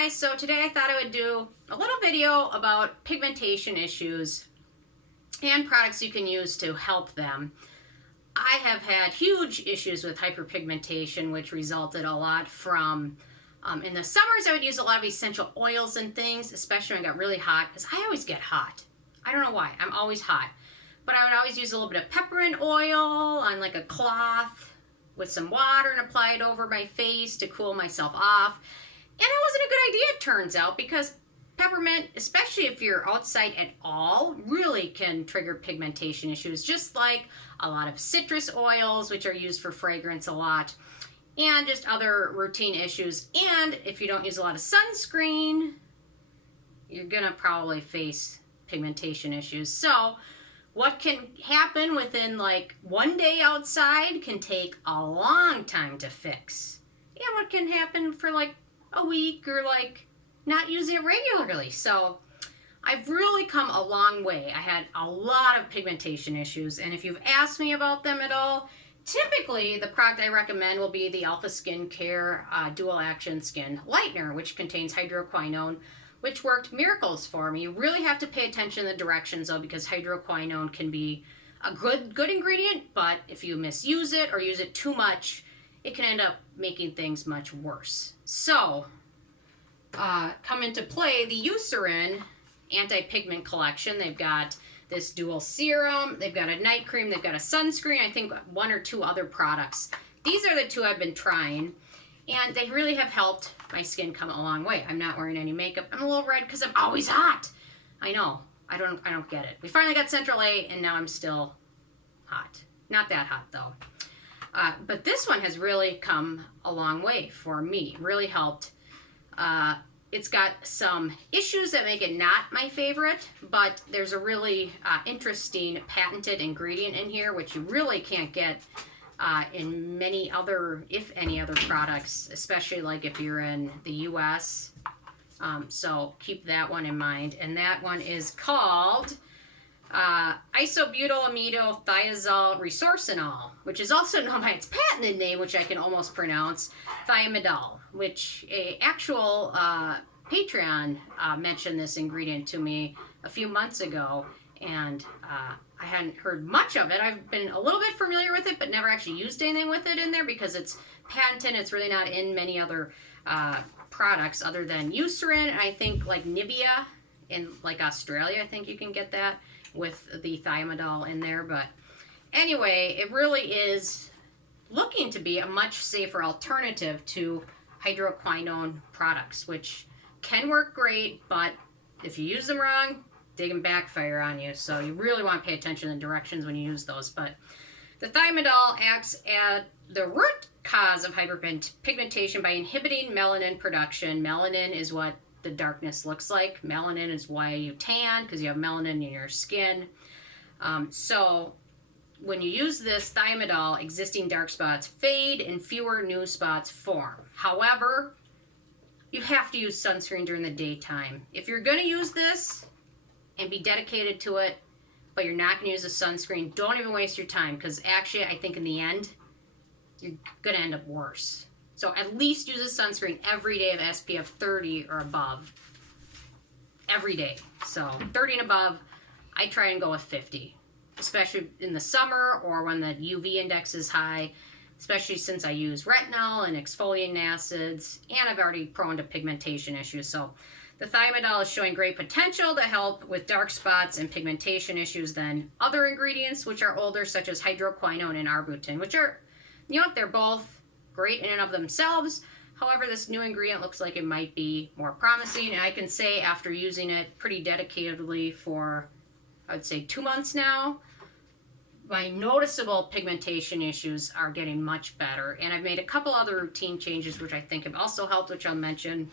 Hi, so today I thought I would do a little video about pigmentation issues and products you can use to help them. I have had huge issues with hyperpigmentation, which resulted a lot from, in the summers I would use a lot of essential oils and things, especially when I got really hot, because I always get hot. I don't know why, I'm always hot. But I would always use a little bit of peppermint oil on like a cloth with some water and apply it over my face to cool myself off. And it wasn't a good idea, it turns out, because peppermint, especially if you're outside at all, really can trigger pigmentation issues, just like a lot of citrus oils, which are used for fragrance a lot, and just other routine issues. And if you don't use a lot of sunscreen, you're gonna probably face pigmentation issues. So what can happen within like one day outside can take a long time to fix. Yeah, what can happen for like a week or like not using it regularly. So I've really come a long way. I had a lot of pigmentation issues, and if you've asked me about them at all, typically the product I recommend will be the Alpha Skincare Dual Action Skin Lightener, which contains hydroquinone, which worked miracles for me. You really have to pay attention to the directions though, because hydroquinone can be a good ingredient, but if you misuse it or use it too much, it can end up making things much worse. So, come into play the Eucerin Anti-Pigment collection. They've got this dual serum, they've got a night cream, they've got a sunscreen, I think one or two other products. These are the two I've been trying, and they really have helped my skin come a long way. I'm not wearing any makeup. I'm a little red because I'm always hot. I know. I don't get it. We finally got Central A, and now I'm still hot. Not that hot, though. But this one has really come a long way for me. Really helped. It's got some issues that make it not my favorite, but there's a really interesting patented ingredient in here, which you really can't get in many other, if any other products, especially like if you're in the US. So keep that one in mind. And that one is called Isobutylamido Thiazolyl Resorcinol, which is also known by its patented name, which I can almost pronounce, Thiamadol, which a actual Patreon mentioned this ingredient to me a few months ago, and I hadn't heard much of it. I've been a little bit familiar with it, but never actually used anything with it in there because it's patented. It's really not in many other products other than Eucerin, and I think like Nivea in like Australia, I think you can get that with the Thiamadol in there. But anyway, it really is looking to be a much safer alternative to hydroquinone products, which can work great, but if you use them wrong, they can backfire on you. So you really want to pay attention to the directions when you use those. But the Thiamadol acts at the root cause of hyperpigmentation by inhibiting melanin production. Melanin is what the darkness looks like. Melanin is why you tan, because you have melanin in your skin. So when you use this Thiamadol, existing dark spots fade and fewer new spots form. However, you have to use sunscreen during the daytime. If you're going to use this and be dedicated to it, but you're not going to use a sunscreen, don't even waste your time, because actually I think in the end, you're going to end up worse. So at least use a sunscreen every day of SPF 30 or above. Every day. So 30 and above, I try and go with 50. Especially in the summer or when the UV index is high. Especially since I use retinol and exfoliating acids. And I've already prone to pigmentation issues. So the Thiamadol is showing great potential to help with dark spots and pigmentation issues than other ingredients, which are older, such as hydroquinone and arbutin, which are, you know what, they're both great in and of themselves. However, this new ingredient looks like it might be more promising, and I can say after using it pretty dedicatedly for, I would say, 2 months now, my noticeable pigmentation issues are getting much better. And I've made a couple other routine changes which I think have also helped, which I'll mention.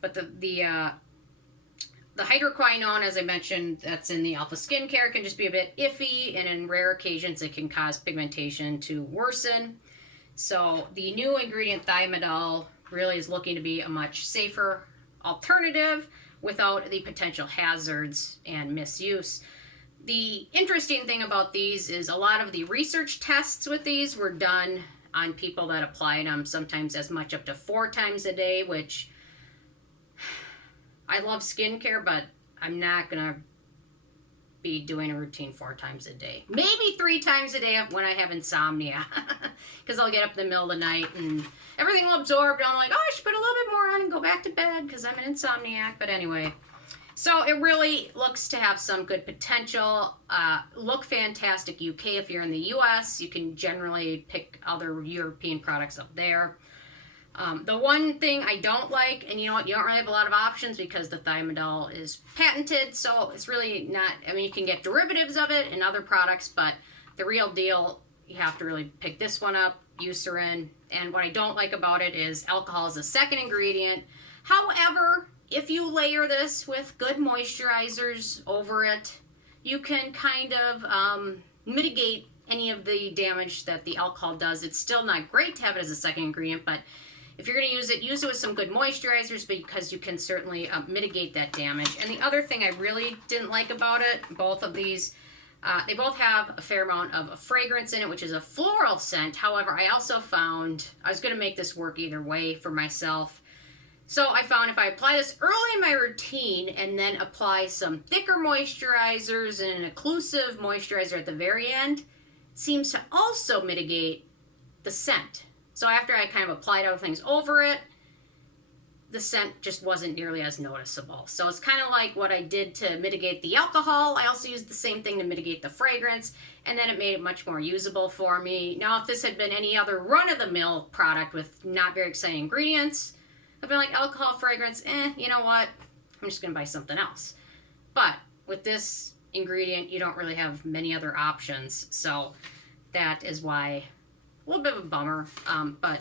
But the hydroquinone, as I mentioned, that's in the Alpha Skincare, can just be a bit iffy, and in rare occasions it can cause pigmentation to worsen. So the new ingredient Thiamadol really is looking to be a much safer alternative without the potential hazards and misuse. The interesting thing about these is a lot of the research tests with these were done on people that applied them sometimes as much up to 4 times a day, which I love skincare, but I'm not going to be doing a routine 4 times a day. Maybe 3 times a day when I have insomnia. Because I'll get up in the middle of the night and everything will absorb. And I'm like, oh, I should put a little bit more on and go back to bed because I'm an insomniac. But anyway, so it really looks to have some good potential. Look fantastic UK. If you're in the US, you can generally pick other European products up there. The one thing I don't like, and you know what, you don't really have a lot of options because the thiamidol is patented, so it's really not, I mean, you can get derivatives of it in other products, but the real deal, you have to really pick this one up, Eucerin. And what I don't like about it is alcohol is the second ingredient. However, if you layer this with good moisturizers over it, you can kind of mitigate any of the damage that the alcohol does. It's still not great to have it as a second ingredient, but if you're going to use it with some good moisturizers because you can certainly mitigate that damage. And the other thing I really didn't like about it, both of these, they both have a fair amount of a fragrance in it, which is a floral scent. However, I also found, I was going to make this work either way for myself. So I found if I apply this early in my routine and then apply some thicker moisturizers and an occlusive moisturizer at the very end, it seems to also mitigate the scent. So after I kind of applied other things over it, the scent just wasn't nearly as noticeable. So it's kind of like what I did to mitigate the alcohol. I also used the same thing to mitigate the fragrance, and then it made it much more usable for me. Now, if this had been any other run-of-the-mill product with not very exciting ingredients, I'd been like, alcohol, fragrance, you know what? I'm just going to buy something else. But with this ingredient, you don't really have many other options. So that is why... a little bit of a bummer, but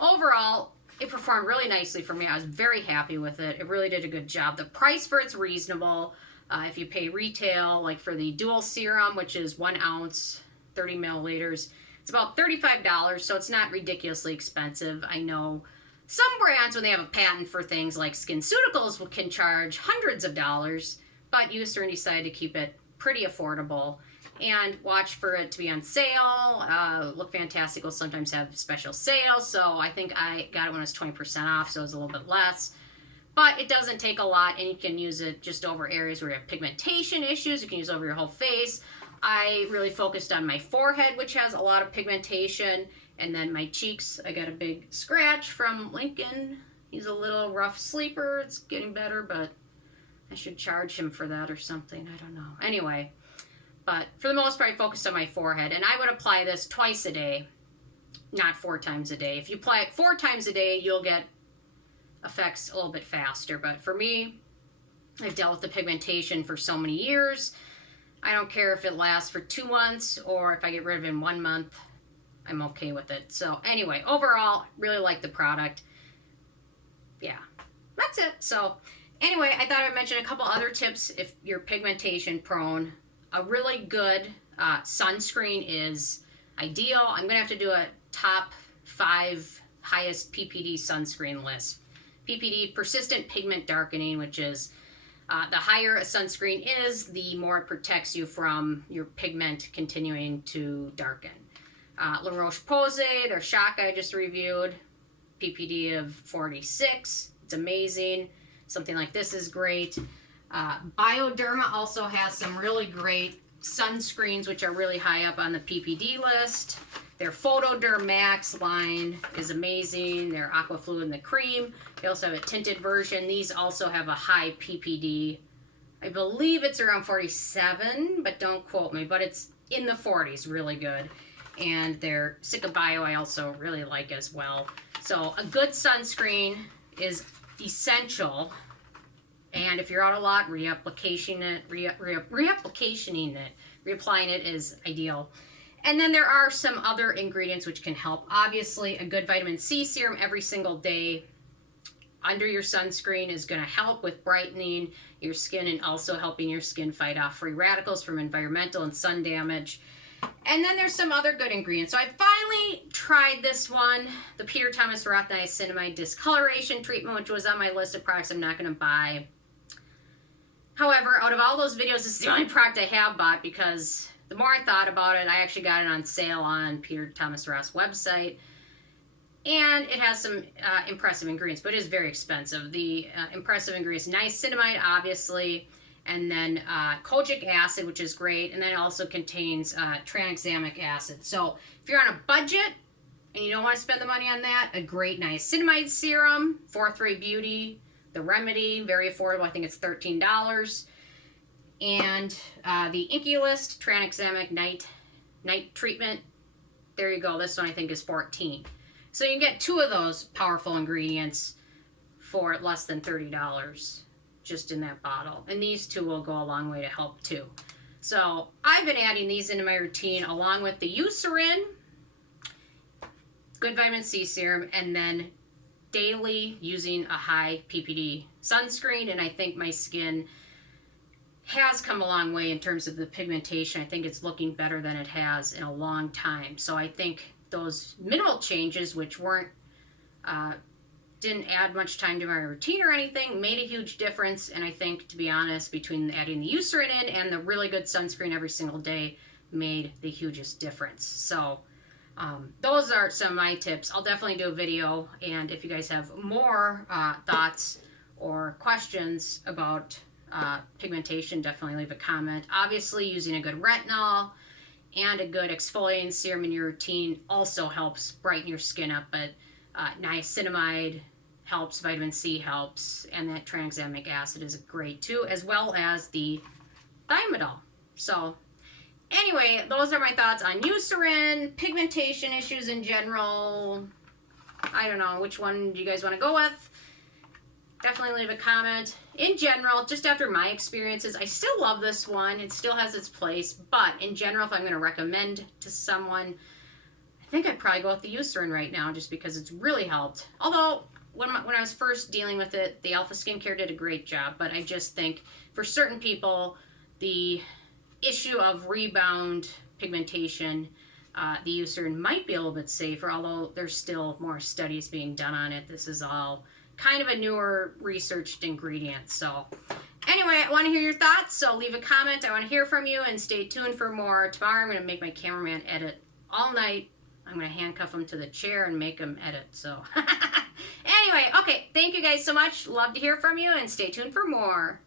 overall, it performed really nicely for me. I was very happy with it. It really did a good job. The price for it's reasonable. If you pay retail, like for the dual serum, which is 1 ounce, 30 milliliters, it's about $35, so it's not ridiculously expensive. I know some brands, when they have a patent for things like SkinCeuticals, can charge hundreds of dollars, but Eucerin decided to keep it pretty affordable. And watch for it to be on sale. Look Fantastic will sometimes have special sales, so I think I got it when it was 20% off, so it was a little bit less. But it doesn't take a lot, and you can use it just over areas where you have pigmentation issues. You can use it over your whole face. I really focused on my forehead, which has a lot of pigmentation, and then my cheeks. I got a big scratch from Lincoln. He's a little rough sleeper. It's getting better, but I should charge him for that or something. I don't know. Anyway. But for the most part, I focused on my forehead. And I would apply this twice a day, not 4 times a day. If you apply it 4 times a day, you'll get effects a little bit faster. But for me, I've dealt with the pigmentation for so many years. I don't care if it lasts for 2 months or if I get rid of it in 1 month. I'm okay with it. So anyway, overall, really like the product. Yeah, that's it. So anyway, I thought I'd mention a couple other tips if you're pigmentation prone. A really good sunscreen is ideal. I'm going to have to do a top 5 highest PPD sunscreen list. PPD, persistent pigment darkening, which is the higher a sunscreen is, the more it protects you from your pigment continuing to darken. La Roche-Posay, their Shock I just reviewed, PPD of 46. It's amazing. Something like this is great. Bioderma also has some really great sunscreens, which are really high up on the PPD list. Their Photoderm Max line is amazing. Their Aqua Fluid and the Cream. They also have a tinted version. These also have a high PPD. I believe it's around 47, but don't quote me. But it's in the 40s, really good. And their Sika Bio I also really like as well. So a good sunscreen is essential. And if you're out a lot, reapplying it is ideal. And then there are some other ingredients which can help. Obviously, a good vitamin C serum every single day under your sunscreen is going to help with brightening your skin and also helping your skin fight off free radicals from environmental and sun damage. And then there's some other good ingredients. So I finally tried this one, the Peter Thomas Roth Niacinamide Discoloration Treatment, which was on my list of products I'm not going to buy. However, out of all those videos, this is the only product I have bought because the more I thought about it, I actually got it on sale on Peter Thomas Roth's website. And it has some impressive ingredients, but it is very expensive. The impressive ingredients, niacinamide, obviously, and then kojic acid, which is great, and then it also contains tranexamic acid. So if you're on a budget and you don't want to spend the money on that, a great niacinamide serum, Fourth Ray Beauty, the Remedy, very affordable. I think it's $13. And the Inky List tranexamic night treatment. There you go. This one I think is $14. So you can get 2 of those powerful ingredients for less than $30 just in that bottle. And these 2 will go a long way to help too. So I've been adding these into my routine along with the Eucerin, good vitamin C serum, and then daily using a high PPD sunscreen. And I think my skin has come a long way in terms of the pigmentation. I think it's looking better than it has in a long time. So I think those minimal changes, which weren't didn't add much time to my routine or anything, made a huge difference. And I think, to be honest, between adding the Eucerin in and the really good sunscreen every single day made the hugest difference. So those are some of my tips. I'll definitely do a video, and if you guys have more thoughts or questions about pigmentation, definitely leave a comment. Obviously, using a good retinol and a good exfoliating serum in your routine also helps brighten your skin up, but niacinamide helps, vitamin C helps, and that tranexamic acid is great too, as well as the thiamidol. So anyway, those are my thoughts on Eucerin, pigmentation issues in general. I don't know, which one do you guys want to go with? Definitely leave a comment. In general, just after my experiences, I still love this one. It still has its place, but in general, if I'm going to recommend to someone, I think I'd probably go with the Eucerin right now, just because it's really helped. Although, when I was first dealing with it, the Alpha Skincare did a great job, but I just think for certain people, the issue of rebound pigmentation, the Eucerin might be a little bit safer, although there's still more studies being done on it. This is all kind of a newer researched ingredient. So anyway, I want to hear your thoughts, so leave a comment. I want to hear from you, and stay tuned for more. Tomorrow I'm going to make my cameraman edit all night. I'm going to handcuff him to the chair and make him edit. So anyway, okay, thank you guys so much. Love to hear from you, and stay tuned for more.